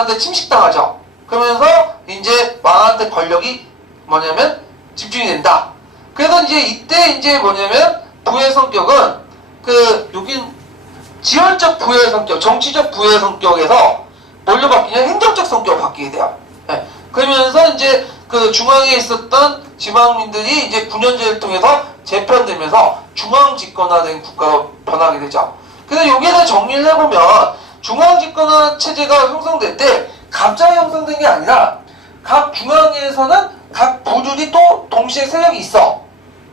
집권하는데 침식당하죠. 그러면서 이제 왕한테 권력이 뭐냐면 집중이 된다. 그래서 이제 이때 이제 뭐냐면 부의 성격은 그 여긴 지원적 부의 성격, 정치적 부의 성격에서 뭘로 바뀌냐? 행정적 성격으로 바뀌게 돼요. 예. 그러면서 이제 그 중앙에 있었던 지방민들이 이제 9년제를 통해서 재편되면서 중앙 집권화된 국가로 변하게 되죠. 그래서 여기에서 정리를 해보면 중앙 집권화 체제가 형성될 때 갑자기 형성된 게 아니라 각 중앙에서는 각 부들이 또 동시에 세력이 있어.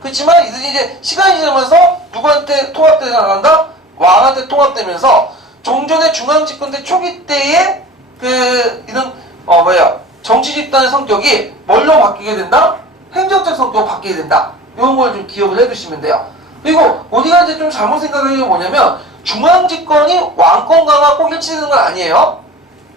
그렇지만 이들이 이제 시간이 지나면서 누구한테 통합돼 나간다? 왕한테 통합되면서 종전의 중앙 집권대 초기 때의 그 이런 어 뭐야 정치 집단의 성격이 뭘로 바뀌게 된다? 행정적 성격으로 바뀌게 된다. 이런 걸 좀 기억을 해두시면 돼요. 그리고 우리가 이제 좀 잘못 생각하는 게 뭐냐면 중앙 집권이 왕권 강화 꼭 일치되는 건 아니에요.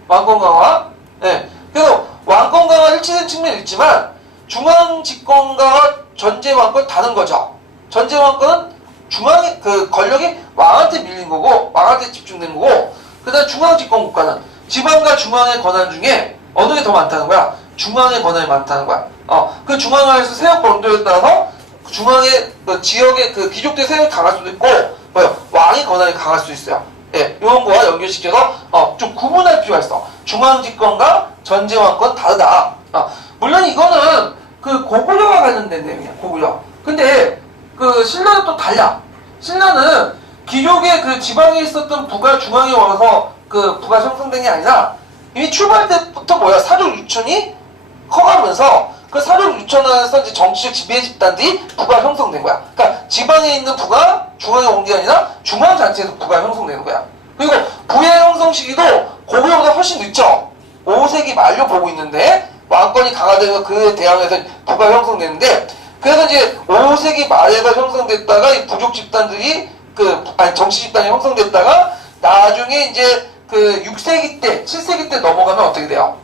왕권 강화. 예. 그래서 왕권 강화 일치된 측면이 있지만 중앙 집권과 전제 왕권 다른 거죠. 전제 왕권은 중앙의 그 권력이 왕한테 밀린 거고 왕한테 집중된 거고 그다음 중앙 집권 국가는 지방과 중앙의 권한 중에 어느 게 더 많다는 거야? 중앙의 권한이 많다는 거야. 어, 그 중앙에서 세력 번도에 따라서 중앙의 그 지역의 그 귀족들 세력이 강할 수도 있고 뭐요 왕의 권한이 강할 수 있어요. 예, 이런 거와 연결시켜서 어, 좀 구분할 필요가 있어. 중앙 집권과 전제 왕권 다르다. 어, 물론 이거는 그 고구려와 관련된 내용이야. 고구려. 근데 그 신라는 또 달라. 신라는 귀족의 그 지방에 있었던 부가 중앙에 와서 그 부가 형성된 게 아니라 이미 출발 때부터 뭐야 사족 유천이 커가면서 그 사족 유천안에서 이제 정치적 지배 집단들이 부가 형성된 거야. 그러니까 지방에 있는 부가 중앙에 온 게 아니라 중앙 자체에서 부가 형성되는 거야. 그리고 부의 형성 시기도 고구려보다 훨씬 늦죠. 5세기 말로 보고 있는데 왕권이 강화되면 그에 대항해서 부가 형성되는데 그래서 이제 5세기 말에서 형성됐다가 이 부족 집단들이 그 아니 정치 집단이 형성됐다가 나중에 이제 그 6세기 때, 7세기 때 넘어가면 어떻게 돼요?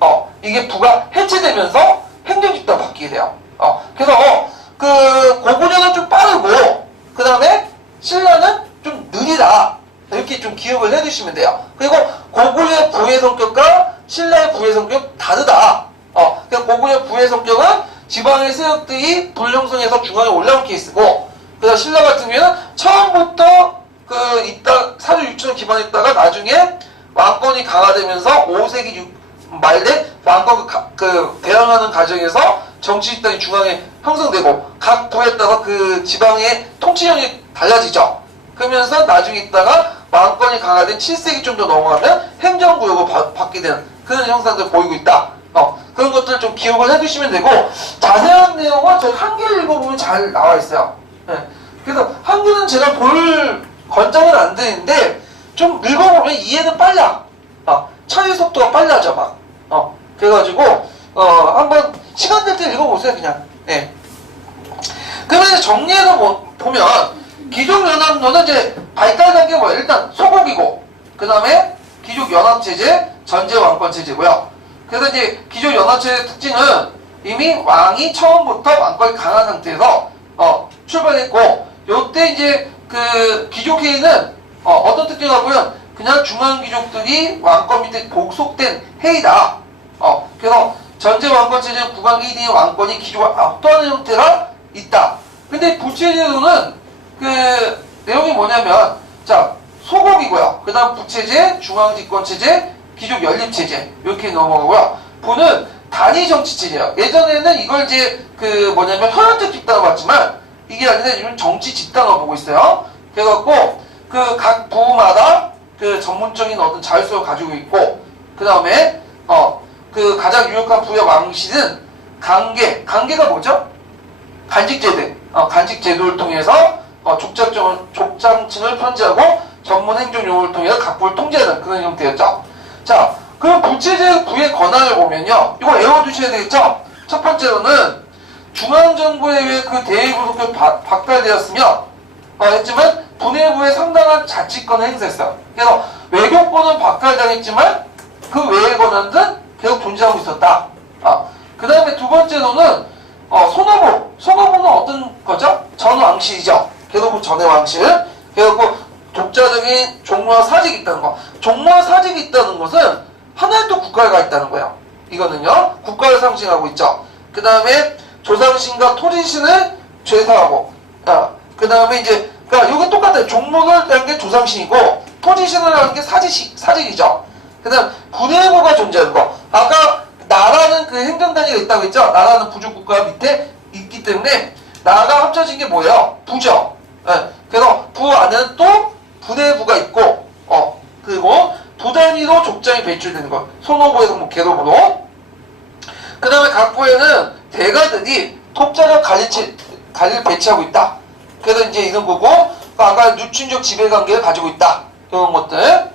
어, 이게 부가 해체되면서 행정 집단 바뀌게 돼요. 어, 그래서 어, 그 고구려는 좀 빠르고 그 다음에 신라는 좀 느리다. 이렇게 좀 기억을 해두시면 돼요. 그리고 고구려의 부의 성격과 신라의 부의 성격 다르다. 어, 그러니까 고구려 부의 성격은 지방의 세력들이 불형성해서 중앙에 올라온 케이스고, 그다음 신라 같은 경우에는 처음부터 그 있다 사주 유천을 기반했다가 나중에 왕권이 강화되면서 5세기 6 말에 왕권 그, 가- 그 대항하는 과정에서 정치 집단이 중앙에 형성되고 각 부에 따라 그 지방의 통치력이 달라지죠. 그러면서 나중에 있다가 왕권이 강화된 7세기 좀 더 넘어가면 행정구역을 바, 받게 되는 그런 형상들 보이고 있다. 어, 그런 것들 좀 기억을 해두시면 되고 자세한 내용은 저희 한글 읽어보면 잘 나와 있어요. 예. 그래서 한글은 제가 볼 권장은 안 드리는데 좀 읽어보면 이해는 빨라. 어, 처리 속도가 빨라져 막. 어, 그래가지고 어, 한번 시간 될 때 읽어보세요 그냥. 예. 그러면 정리해서 뭐- 보면 기족연합론은 이제 발달 단계 뭐야? 일단 소국이고 그 다음에 기족연합체제, 전제왕권체제고요. 그래서 이제 기족연합체제의 특징은 이미 왕이 처음부터 왕권이 강한 상태에서 어, 출발했고 요때 이제 그 기족회의는 어, 떤 특징을 보면 그냥 중앙 귀족들이 왕권 밑에 복속된 회의다. 어, 그래서 전제 왕권 체제 국왕기 1위 왕권이 기족을 압도하는 형태가 있다. 근데 부채제도는 그 내용이 뭐냐면 자 소국이고요. 그 다음 부채제, 중앙집권체제, 기족 연립체제 이렇게 넘어가고요. 부는 단위 정치체제예요. 예전에는 이걸 이제 그 뭐냐면 혈연적 집단으로 봤지만 이게 아니라 지금 정치 집단으로 보고 있어요. 그래갖고 그 각 부마다 그 전문적인 어떤 자율성을 가지고 있고 그 다음에 어 그 가장 유력한 부의 왕실은 강계 강계가 뭐죠? 간직제도 어, 간직제도를 통해서 어, 족장층을 족장층을 편제하고 전문 행정용을 통해서 각 부를 통제하는 그런 형태였죠. 자, 그럼 부채제 부의 권한을 보면요, 이거 외워두셔야 되겠죠? 첫 번째로는 중앙정부에 의해 그 대외구속권 박탈되었으며 어, 했지만 분해부에 상당한 자치권을 행사했어요. 그래서 외교권은 박탈당했지만 그 외의 권한들은 계속 존재하고 있었다. 아, 그 다음에 두 번째로는 어, 소노부. 소노부는 어떤 거죠? 전왕실이죠. 계속 전의 왕실. 그래갖고 독자적인 종로와 사직이 있다는 거. 종로와 사직이 있다는 것은 하나의 또 국가가 있다는 거예요. 이거는요. 국가를 상징하고 있죠. 그 다음에 조상신과 토지신을 죄사하고 그 다음에 이제 그러니까 이게 똑같아요. 종목을 하는 게 조상신이고 토지신을 하는 게 사지시, 사직이죠. 그 다음 분해고가 존재하는 거. 아까 나라는 그 행정단위가 있다고 했죠. 나라는 부족국가 밑에 있기 때문에 나가 합쳐진 게 뭐예요? 부죠. 예. 그래서 부 안에는 또 분해부가 있고 어 그리고 부 단위로 족장이 배출되는 거. 손오부에서 뭐 개로부로. 그 다음에 각 부에는 대가들이 관리체, 관리를 배치하고 있다. 그래서 이제 이런 거고, 아까 유춘적 지배관계를 가지고 있다. 이런 것들.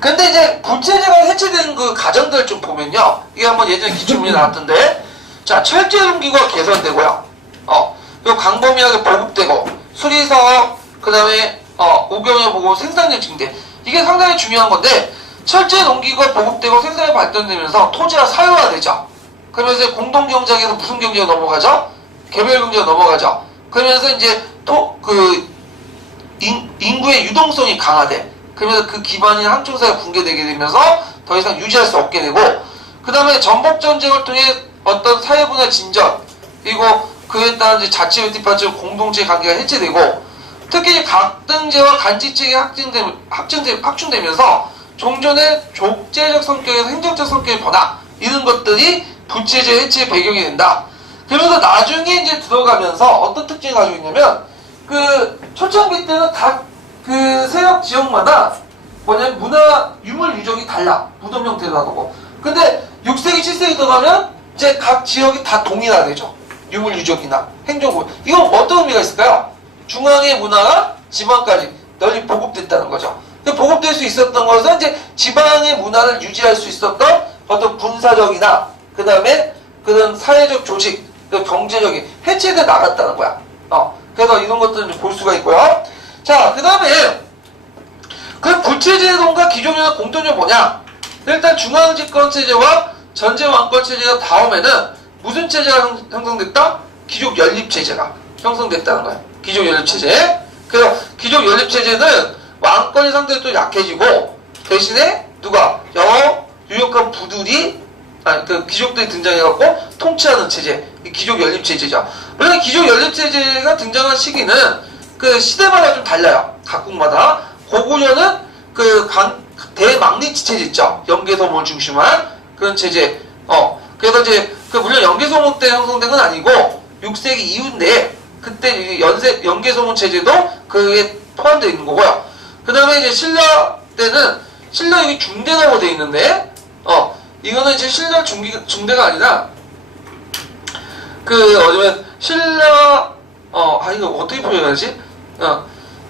근데 이제 부채제가 해체되는 그 과정들 좀 보면요. 이게 한번 예전에 기출문제 나왔던데. 자, 철제 용기가 개선되고요. 어, 그리고 광범위하게 보급되고, 수리사업, 그 다음에, 어, 오경에 보고 생산력 증대. 이게 상당히 중요한 건데, 철제 농기가 보급되고 생산이 발전되면서 토지가 사유화되죠. 그러면서 공동경제에서 무슨 경제가 넘어가죠? 개별 경제가 넘어가죠. 그러면서 이제 또그 인구의 유동성이 강화돼. 그러면서 그 기반인 항공사가 붕괴되게 되면서 더 이상 유지할 수 없게 되고, 그 다음에 전복 전쟁을 통해 어떤 사회분의 진전, 그리고 그에 따른 자치의 뒷받침 공동체 관계가 해체되고, 특히 각등제와 간직제가 확증되, 확증되, 확충되면서 종전의 족제적 성격에서 행정적 성격의 변화 이런 것들이 부채제 해체의 배경이 된다. 그러면서 나중에 이제 들어가면서 어떤 특징을 가지고 있냐면 그 초창기 때는 각 그 세역 지역마다 뭐냐면 문화 유물 유적이 달라 무덤 형태도 하고 근데 6세기 7세기 들어가면 이제 각 지역이 다 동일화되죠 유물 유적이나 행정부 이건 어떤 의미가 있을까요? 중앙의 문화가 지방까지 널리 보급됐다는 거죠. 그 보급될 수 있었던 것은 이제 지방의 문화를 유지할 수 있었던 어떤 군사적이나 그 다음에 그런 사회적 조직, 그 경제적인 해체돼 나갔다는 거야. 어, 그래서 이런 것들을 볼 수가 있고요. 자, 그 다음에 그 부채제도가 기존이나 공통점이 뭐냐? 일단 중앙집권체제와 전제왕권체제가 다음에는 무슨 체제가 형- 형성됐다? 기족 연립체제가 형성됐다는 거예요. 기족 연립체제. 그래서 기족 연립체제는 왕권이 상대로 또 약해지고 대신에 누가 여러 유력한 부들이 아니 그 귀족들이 등장해갖고 통치하는 체제, 이 귀족 연립 체제죠. 물론 귀족 연립 체제가 등장한 시기는 그 시대마다 좀 달라요. 각국마다 고구려는 그 강, 대망리치 체제 있죠. 연개소문 중심한 그런 체제. 어 그래서 이제 그 물론 연개소문 때 형성된 건 아니고 6세기 이후인데 그때 이 연세 연개소문 체제도 그에 포함되어 있는 거고요. 그 다음에 이제 신라 때는 신라 여기 중대라고 돼 있는데 어 이거는 이제 신라 중기, 중대가 아니라 그 어쩌면 신라 어 아 이거 어떻게 표현하지? 어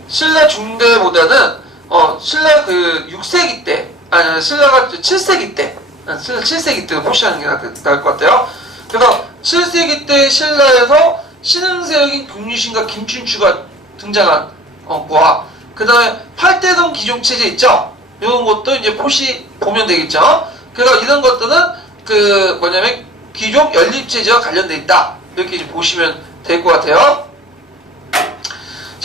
신라 중대보다는 어 신라 그 6세기 때 아니 신라가 7세기 때 아, 신라 7세기 때 표시하는 게 나을, 것 같아요. 그래서 7세기 때 신라에서 신흥세력인 국유신과 김춘추가 등장한 어 거와 그 다음에 팔대동 기종 체제 있죠? 이런 것도 이제 표시 보면 되겠죠? 그래서 이런 것들은 그 뭐냐면 귀족 연립 체제와 관련돼 있다. 이렇게 이제 보시면 될 것 같아요.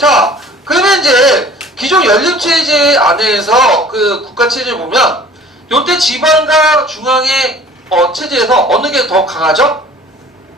자, 그러면 이제 귀족 연립 체제 안에서 그 국가 체제 보면 요때 지방과 중앙의 어, 체제에서 어느 게 더 강하죠?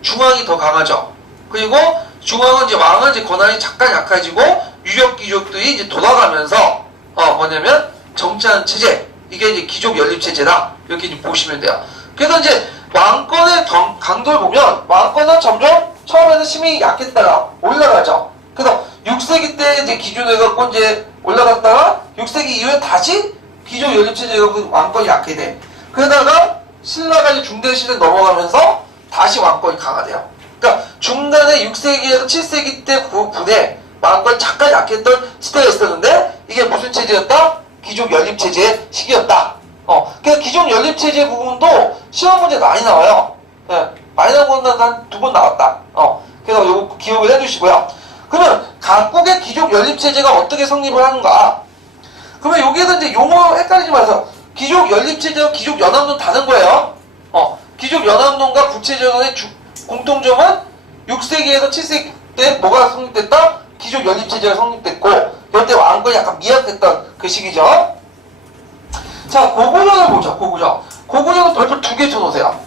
중앙이 더 강하죠. 그리고 중앙은 이제 왕은 이제 권한이 잠깐 약해지고 유력 귀족들이 이제 돌아가면서 어 뭐냐면 정치하는 체제 이게 이제 귀족 연립 체제다 이렇게 이제 보시면 돼요. 그래서 이제 왕권의 경- 강도를 보면 왕권은 점점 처음에는 힘이 약했다가 올라가죠. 그래서 6세기 때 이제 기준을 갖고 이제 올라갔다가 6세기 이후에 다시 귀족 연립 체제가 그 왕권이 약해 돼. 그러다가 신라가 이제 중대 시대 넘어가면서 다시 왕권이 강화돼요. 그러니까 중간에 6세기에서 7세기 때 부- 분에 왕권 잠깐 약했던 시대가 있었는데 이게 무슨 체제였다? 귀족 연립 체제의 시기였다. 어, 그래서 귀족 연립 체제 부분도 시험 문제 많이 나와요. 예, 많이 나온 건 한 두 번 나왔다. 어, 그래서 요거 기억을 해주시고요. 그러면 각국의 귀족 연립 체제가 어떻게 성립을 하는가? 그러면 여기에서 이제 용어 헷갈리지 마세요. 귀족 연립 체제와 귀족 연합론 다른 거예요. 어, 귀족 연합론과 주- 공통점은 6세기에서 7세기 때 뭐가 성립됐다? 귀족 연립 체제가 성립됐고 이때 왕권이 약간 미약했던 그 시기죠. 자, 고구려를 보자, 고구려. 고구려는 별표 두 개 쳐놓으세요.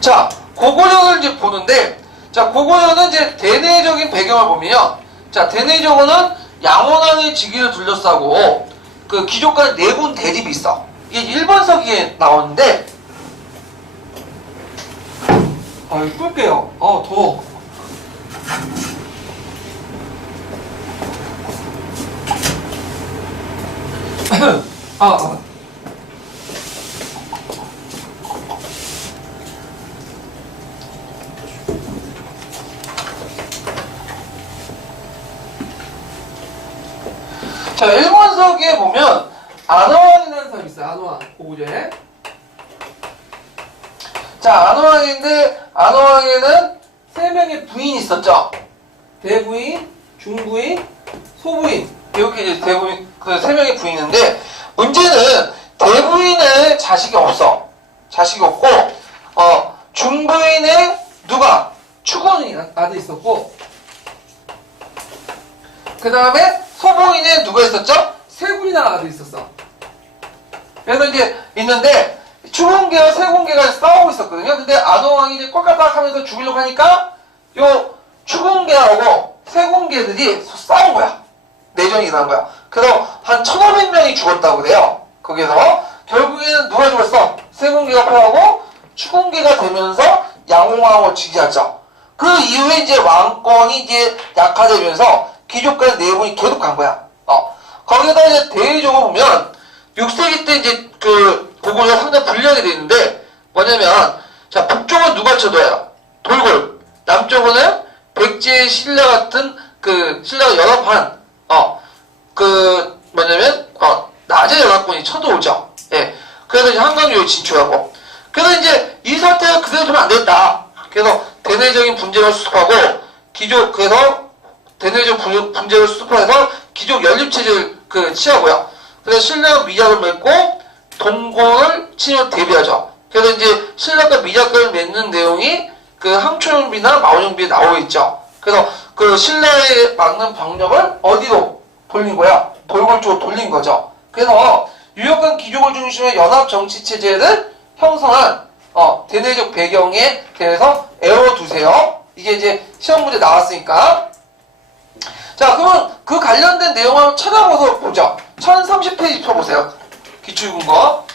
자, 고구려를 이제 보는데, 자, 고구려는 이제 대내적인 배경을 보면요. 자, 대내적으로는 양원왕의 직위를 둘러싸고, 그 귀족 간 내군 대립이 있어. 이게 1번 서기에 나오는데, 아, 이거 끌게요. 아, 더워. 아, 아. 자, 1번 서기에 보면 안호왕이라는 사람이 있어요. 안호왕. 고구려에. 자, 안호왕인데 안호왕에는 세 명의 부인이 있었죠. 대부인, 중부인, 소부인 이렇게 이제 대부인 그 세 명의 부인인데 문제는 대부인은 자식이 없어. 자식이 없고 어 중부인에 누가 추건이 아들 있었고 그 다음에 소부인에 누가 있었죠? 세군이나 아들 있었어. 그래서 이제 있는데 추궁계와 세군계가 싸우고 있었거든요. 근데 안호왕이 이제 꼴까딱 하면서 죽이려고 하니까 요 추궁계하고 세군계들이 싸운 거야. 내전이 일어난 거야. 그래서 한 1500명이 죽었다고 그래요. 거기서 결국에는 누가 죽었어? 세군계가 패하고 추궁계가 되면서 양홍왕을 지지하죠. 그 이후에 이제 왕권이 이제 약화되면서 귀족 간 내분이 계속 간 거야. 어. 거기다 이제 대외적으로 보면 6세기 때 이제 그 고구려가 상당히 불리하게 돼 있는데 뭐냐면 자 북쪽은 누가 쳐도요? 돌골 남쪽은 백제 신라 같은 그 신라가 연합한 어 그 뭐냐면 어 낮의 연합군이 쳐들어오죠. 예. 그래서 이제 한강유에 진출하고. 그래서 이제 이 사태가 그대로 두면 안 됐다. 그래서 대내적인 분쟁을 수습하고 기족 그래서 대내적 분- 분쟁을 수습해서 기족 연립체제를 그 취하고요 그래서 신라가 미작을 맺고 동고를 치료 대비하죠. 그래서 이제 신라가 미작을 맺는 내용이 그 항초용비나 마오용비에 나오고 있죠. 그래서 그 신라에 막는 병력을 어디로 돌린 거야? 돌골 쪽으로 돌린 거죠. 그래서 유력한 귀족을 중심의 연합 정치 체제를 형성한 어, 대내적 배경에 대해서 애워두세요. 이게 이제 시험 문제 나왔으니까. 자, 그러면 그 관련된 내용을 한번 찾아봐서 보죠. 1030페이지 펴보세요. 기출군거.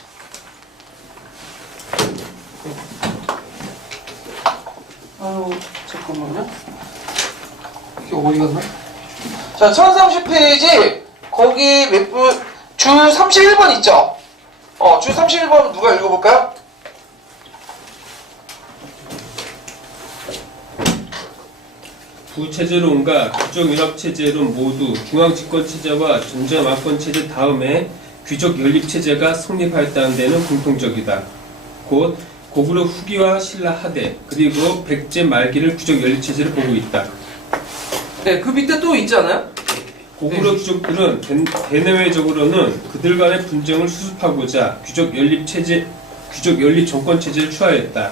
아유, 잠깐만요. 이게 어디 갔나? 자, 1030페이지, 거기 몇 분, 주 31번 있죠? 어, 주 31번 누가 읽어볼까요? 부체제론과 귀족연합체제론 모두 중앙집권체제와 전자왕권체제 다음에 귀족연립체제가 성립하였다는 데는 공통적이다. 곧 고구려 후기와 신라 하대 그리고 백제 말기를 귀족연립체제로 보고 있다. 네, 그 밑에 또 있지 않아요? 고구려 귀족들은 대- 대내외적으로는 그들 간의 분쟁을 수습하고자 귀족 연립 체제, 귀족 연립 정권 체제를 취하였다.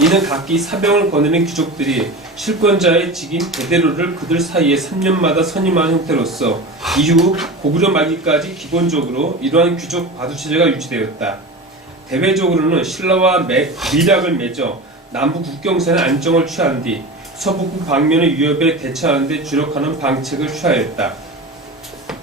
이는 각기 사병을 거느린 귀족들이 실권자의 직인 대대로를 그들 사이에 3년마다 선임하는 형태로서 이후 고구려 말기까지 기본적으로 이러한 귀족 과두체제가 유지되었다. 대외적으로는 신라와 매- 밀약을 맺어 남부 국경선의 안정을 취한 뒤 서북부 방면의 위협에 대처하는 데 주력하는 방책을 취하였다.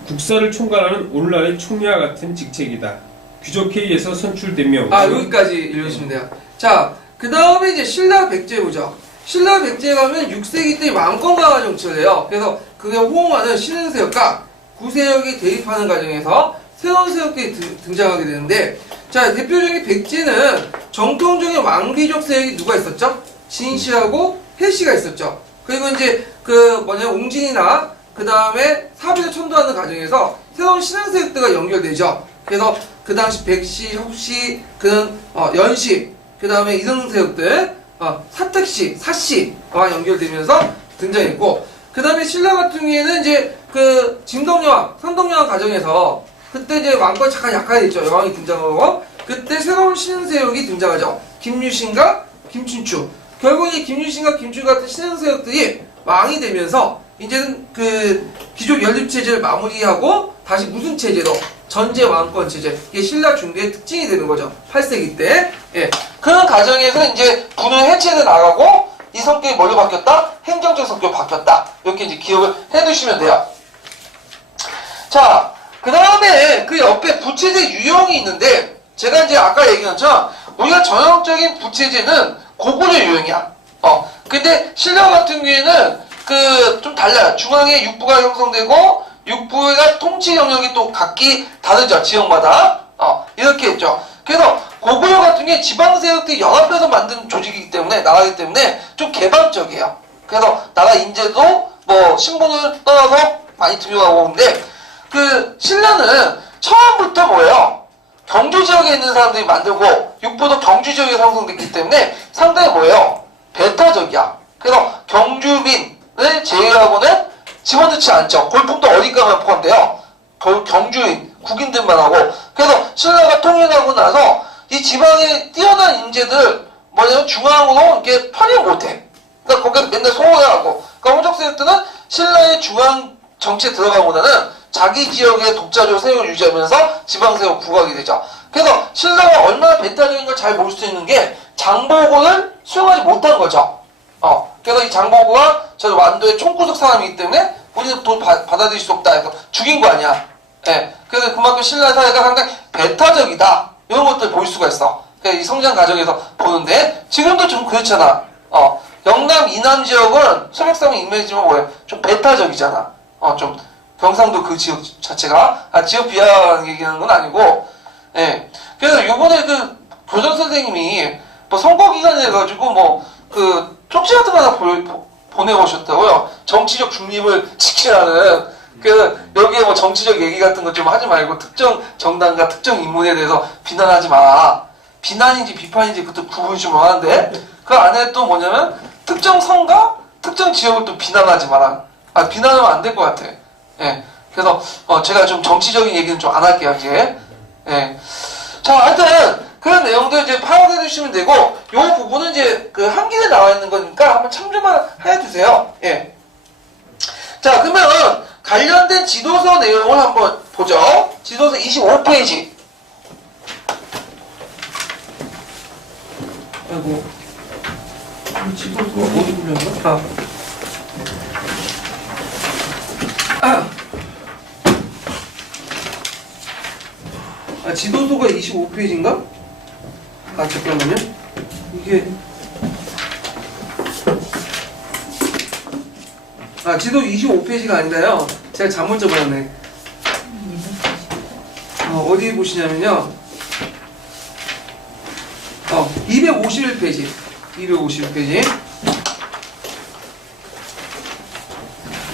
국사를 총괄하는 오늘날의 총리와 같은 직책이다. 귀족회의에서 선출되며 아 여기까지 읽으시면 돼요. 자, 그 다음에 이제 신라 백제 보죠. 신라 백제 가면 6세기 때 왕권 강화 정치를 해요. 그래서 그게 호응하는 신흥세력과 구세력이 대립하는 과정에서 새로운 세력들이 등- 등장하게 되는데, 자 대표적인 백제는 정통적인 왕귀족 세력이 누가 있었죠? 진씨하고 해씨가 있었죠. 그리고 이제 그 뭐냐 옹진이나 그 다음에 사비를 천도하는 과정에서 새로운 신흥세력들과 연결되죠. 그래서 그 당시 백씨, 혁씨, 그 어, 연씨, 그 다음에 이등세력들, 어, 사택씨, 사씨와 연결되면서 등장했고, 그 다음에 신라 같은 경우에는 이제 그 진동여왕, 선동여왕 과정에서 그때 이제 왕권이 잠깐 약화됐죠. 여왕이 등장하고, 그때 새로운 신세력이 등장하죠. 김유신과 김춘추. 결국 이 김유신과 김춘추 같은 신세력들이 왕이 되면서 이제는 그 귀족 연립 체제를 마무리하고 다시 무슨 체제로 전제 왕권 체제 이게 신라 중대의 특징이 되는 거죠 8세기 때 예. 그런 과정에서 이제 분을 해체해 나가고 이 성격이 뭘로 바뀌었다 행정적 성격으로 바뀌었다 이렇게 이제 기억을 해 두시면 돼요 자, 그 다음에 그 옆에 부채제 유형이 있는데, 제가 이제 아까 얘기한 것처럼, 우리가 전형적인 부채제는 고구려 유형이야. 어. 근데 신라 같은 경우에는 그 좀 달라요. 중앙에 육부가 형성되고, 육부가 통치 영역이 또 각기 다르죠. 지역마다. 어. 이렇게 했죠. 그래서 고구려 같은 게 지방세력들이 연합해서 만든 조직이기 때문에, 나라이기 때문에 좀 개방적이에요. 그래서 나라 인재도 뭐 신분을 떠나서 많이 등용하고 오는데, 그 신라는 처음부터 뭐예요? 경주 지역에 있는 사람들이 만들고 육부도 경주 지역에 형성됐기 때문에 상당히 뭐예요? 배타적이야. 그래서 경주민을 제외하고는 집어넣지 않죠. 골품도 어디가만 포함돼요. 겨- 경주인, 국인들만 하고. 그래서 신라가 통일하고 나서 이 지방에 뛰어난 인재들 뭐냐면 중앙으로 이렇게 편입 못해. 그러니까 거기서 맨날 소홀하고. 그러니까 호적 세력들은 신라의 중앙 정치에 들어가보다는 자기 지역의 독자적 세력을 유지하면서 지방세력 부각이 되죠. 그래서 신라가 얼마나 배타적인 걸 잘 볼 수 있는 게 장보고를 수용하지 못한 거죠. 어, 그래서 이 장보고가 저 완도의 총구석 사람이기 때문에 우리는 돈 받- 받아들일 수 없다 해서 죽인 거 아니야. 예. 그래서 그만큼 신라 사회가 상당히 배타적이다. 이런 것들 볼 수가 있어. 그러니까 이 성장 과정에서 보는데 지금도 좀 그렇잖아. 어, 영남 이남 지역은 소백성은 인맥이지만 뭐예요? 좀 배타적이잖아. 어, 좀 경상도 그 지역 자체가 아, 지역 비하하는 얘기하는 건 아니고 예. 그래서 요번에 그 교장 선생님이 뭐 선거 기간에 가지고 뭐 그 쪽지 같은 거 하나 보, 보, 보내오셨다고요. 정치적 중립을 지키라는 그 여기에 뭐 정치적 얘기 같은 거 좀 하지 말고 특정 정당과 특정 인물에 대해서 비난하지 마라. 비난인지 비판인지 그것도 구분이 좀 하는데 그 안에 또 뭐냐면 특정 성과 특정 지역을 또 비난하지 마라. 아 비난하면 안 될 것 같아. 예. 그래서 어, 제가 좀 정치적인 얘기는 좀 안 할게요 이제. 예. 자, 하여튼 그런 내용들 이제 파악해 주시면 되고 요 부분은 이제 그 한길에 나와 있는 거니까 한번 참조만 해 주세요. 예. 자, 그러면 관련된 지도서 내용을 한번 보죠. 지도서 25페이지. 아이고. 이 지도서 어디 불렸나? 아. 아. 아, 지도서가 25페이지인가? 아, 잠깐만요. 이게. 아, 지도 25페이지가 아니라요. 제가 잘못 적어놨네. 어, 어디 보시냐면요. 어, 251페이지. 251페이지.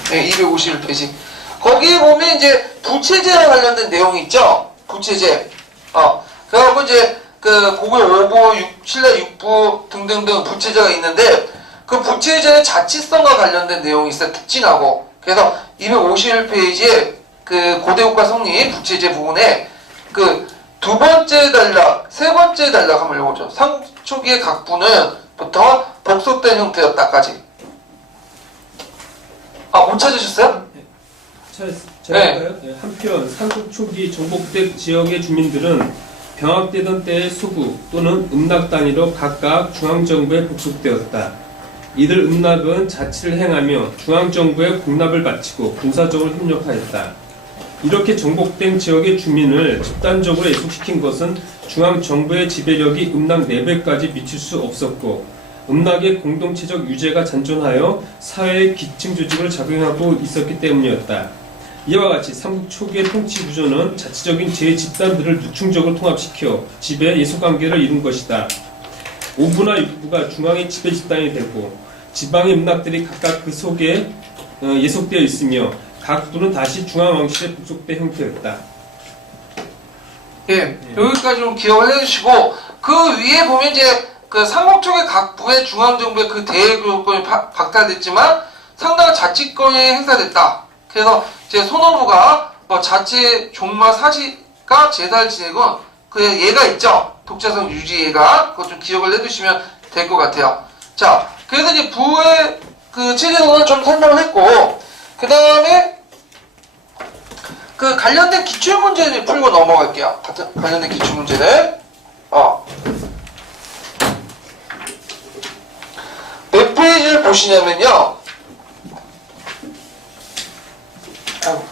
네, 251페이지. 거기에 보면 이제 부채제와 관련된 내용이 있죠. 부채제. 어, 그래갖고 이제 그 고구려 5부, 육, 신라 6부 등등등 부채제가 있는데 그 부채제의 자치성과 관련된 내용이 있어요. 특징하고. 그래서 251페이지에 그 고대국가 성립 부채제 부분에 그 두 번째 단락, 세 번째 단락 한번 읽어보죠. 삼국 초기의 각 부는 부터 복속된 형태였다까지. 아, 못 찾으셨어요? 자, 제가 할까요? 네, 한편 삼국 초기 정복대 지역의 주민들은 병합되던 때의 수구 또는 음락 단위로 각각 중앙정부에 복속되었다. 이들 음락은 자치를 행하며 중앙정부의 공납을 바치고 군사적으로 협력하였다. 이렇게 정복된 지역의 주민을 집단적으로 예속시킨 것은 중앙정부의 지배력이 음락 4배까지 미칠 수 없었고 음락의 공동체적 유죄가 잔존하여 사회의 기층 조직을 작용하고 있었기 때문이었다. 이와 같이 삼국 초기의 통치 구조는 자치적인 제 집단들을 누충적으로 통합시켜 지배 예속 관계를 이룬 것이다. 오부나 육부가 중앙의 지배 집단이 되고 지방의 문학들이 각각 그 속에 어, 예속되어 있으며 각 부는 다시 중앙 왕실에 복속된 형태였다. 예, 여기까지 좀 기억을 해주시고 그 위에 보면 이제 그 삼국 쪽의 각 부의 중앙 정부의 그 대외교권이 파- 박탈됐지만 상당한 자치권이 행사됐다. 그래서 이제 손오부가 뭐 자치 종마 사시가 제사를 지내고 그 예가 있죠. 독자성 유지 예가 그거 좀 기억을 해두시면 될 것 같아요. 자, 그래서 이제 부의 그 체제론을 좀 설명을 했고 그 다음에 그 관련된 기출 문제를 풀고 넘어갈게요. 같은 관련된 기출 문제를. 어. 몇 페이지를 보시냐면요. 아이고.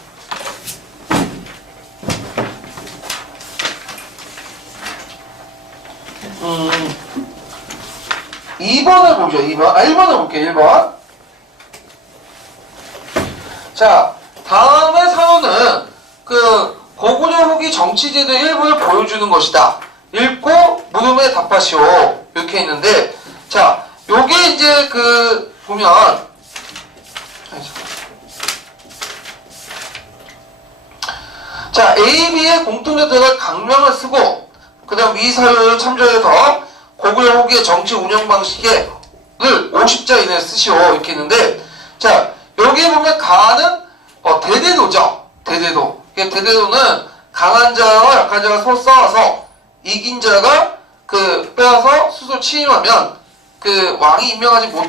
음, 2번을 보죠, 2번. 아, 1번을 볼게요, 1번. 자, 다음의 사원은 그 고구려 후기 정치제도 일부를 보여주는 것이다. 읽고 물음에 답하시오. 이렇게 있는데, 자, 요게 이제 그 보면 아니, 잠깐. 자, A, B의 공통점들과 강명을 쓰고 그 다음 위 사료를 참조해서 고구려 후기의 정치 운영 방식을 50자 이내에 쓰시오. 이렇게 있는데 자 여기 보면 가는 어, 대대도죠. 대대도. 대대도는 강한 자와 약한 자가 서로 싸워서 이긴 자가 그 빼앗아 스스로 취임하면 그 왕이 임명하지 못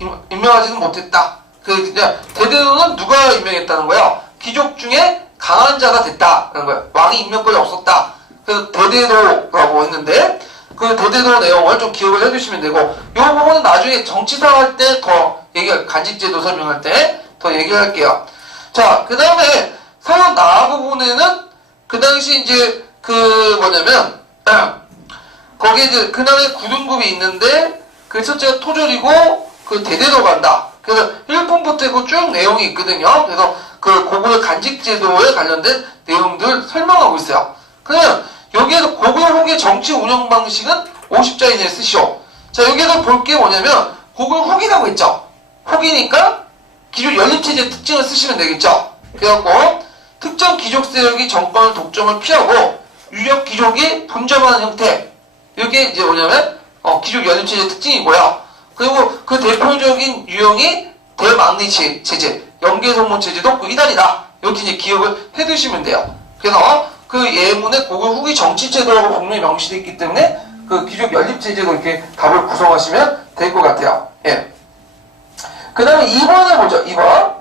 임- 임명하지는 못했다. 그 대대도는 누가 임명했다는 거야 귀족 중에 강한 자가 됐다는 거야 왕이 임명권이 없었다 그 대대도라고 했는데 그 대대도 내용을 좀 기억을 해두시면 되고 이 부분은 나중에 정치사 할 때 더 얘기 간직제도 설명할 때 더 얘기할게요. 자, 그 다음에 사용 나 부분에는 그 당시 이제 그 뭐냐면 거기에 이제 그날의 구등급이 있는데 그 첫째가 토졸이고 그 대대도 간다. 그래서 1분부터 그쭉 내용이 있거든요. 그래서 그 고구려 간직 제도에 관련된 내용들 설명하고 있어요. 그러면 여기에서 고구려 후기 정치 운영 방식은 50자 이내에 쓰시오. 자, 여기에서 볼 게 뭐냐면 고구려 후기라고 했죠. 후기니까 기존 연립체제 특징을 쓰시면 되겠죠. 그래갖고 특정 귀족 세력이 정권 독점을 피하고 유력 귀족이 분점하는 형태. 이게 이제 뭐냐면 어, 귀족 연립체제 특징이고요. 그리고 그 대표적인 유형이 대망리체 체제, 연계성문 체제도 그 이단이다. 이렇게 이제 기억을 해두시면 돼요. 그래서 그 예문에 고구 후기 정치제도라고 분명히 명시되어 있기 때문에 그 귀족 연립체제도 이렇게 답을 구성하시면 될 것 같아요. 예. 그 다음에 2번을 보죠. 2번.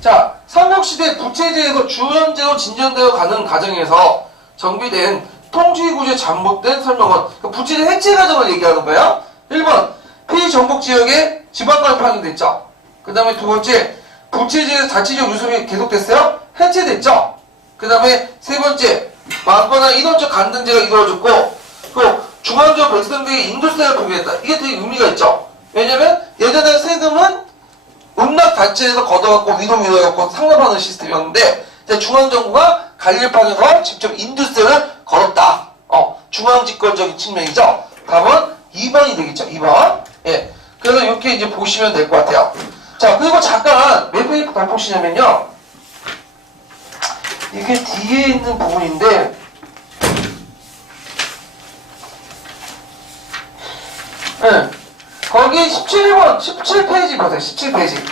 자, 삼국시대 부채제에서 주연제로 진전되어 가는 과정에서 정비된 통치구조에 잠복된 설명은 그 부채제 해체 과정을 얘기하는 거예요. 1번, 피전복 지역에 지방간이 파견됐죠. 그 다음에 두 번째, 부채제에서 자치적 유습이 계속됐어요. 해체됐죠. 그 다음에 세 번째, 많거나 인원적 간등제가 이루어졌고, 또 중앙적 백성들이 인도세를 포기했다. 이게 되게 의미가 있죠. 왜냐면 예전에 세금은 음락 단체에서 걷어갖고 위로 위로해갖고 상납하는 시스템이었는데 중앙정부가 관리판에서 직접 인두세를 걸었다. 어, 중앙집권적인 측면이죠. 답은 2번이 되겠죠. 2번. 예. 그래서 이렇게 이제 보시면 될 것 같아요. 자, 그리고 잠깐 더 보시냐면요. 이게 뒤에 있는 부분인데 예. 거기 17번, 17페이지 보세요. 17페이지.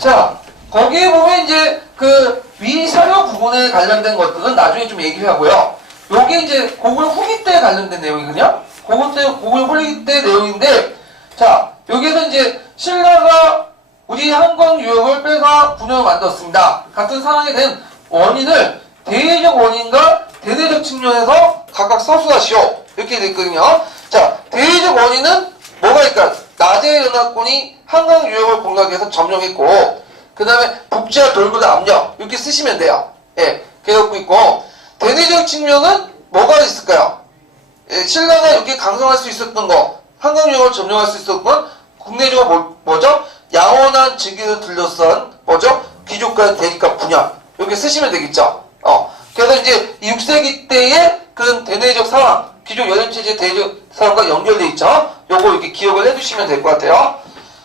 자, 거기에 보면 이제 그 위사료 부분에 관련된 것들은 나중에 좀 얘기를 하고요. 요게 이제 고글 후기 때 관련된 내용이거든요. 때, 고글 후기 때 내용인데, 자, 여기에서 이제 신라가 우리 한권 유역을 빼서 군역을 만들었습니다. 같은 상황에 된 원인을 대외적 원인과 대내적 측면에서 각각 서술하시오. 이렇게 돼 있거든요. 자, 대외적 원인은 뭐가 있을까? 낮에 연합군이 한강 유역을 공격해서 점령했고, 그 다음에 북지와 돌고래 압력, 이렇게 쓰시면 돼요. 예, 그래갖고 있고, 대내적 측면은 뭐가 있을까요? 예, 신라가 이렇게 강성할 수 있었던 거, 한강 유역을 점령할 수 있었던 건, 국내적으로 뭐, 뭐죠? 야원한 직위를 둘러싼, 뭐죠? 귀족과의 대립과 분야. 이렇게 쓰시면 되겠죠? 어. 그래서 이제 6세기 때의 그런 대내적 상황, 귀족 연립체제 대내적 상황과 연결돼 있죠? 요거 이렇게 기억을 해두시면 될 것 같아요.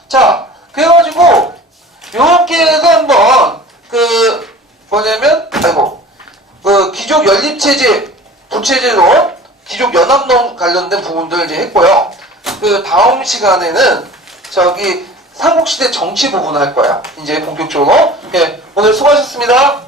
자, 그래가지고, 요렇게 해서 한번, 그, 뭐냐면, 아이고, 그, 귀족 연립체제, 부체제로 귀족 연합론 관련된 부분들 이제 했고요. 그 다음 시간에는 저기 삼국시대 정치 부분 할 거야. 이제 본격적으로. 예, 오늘 수고하셨습니다.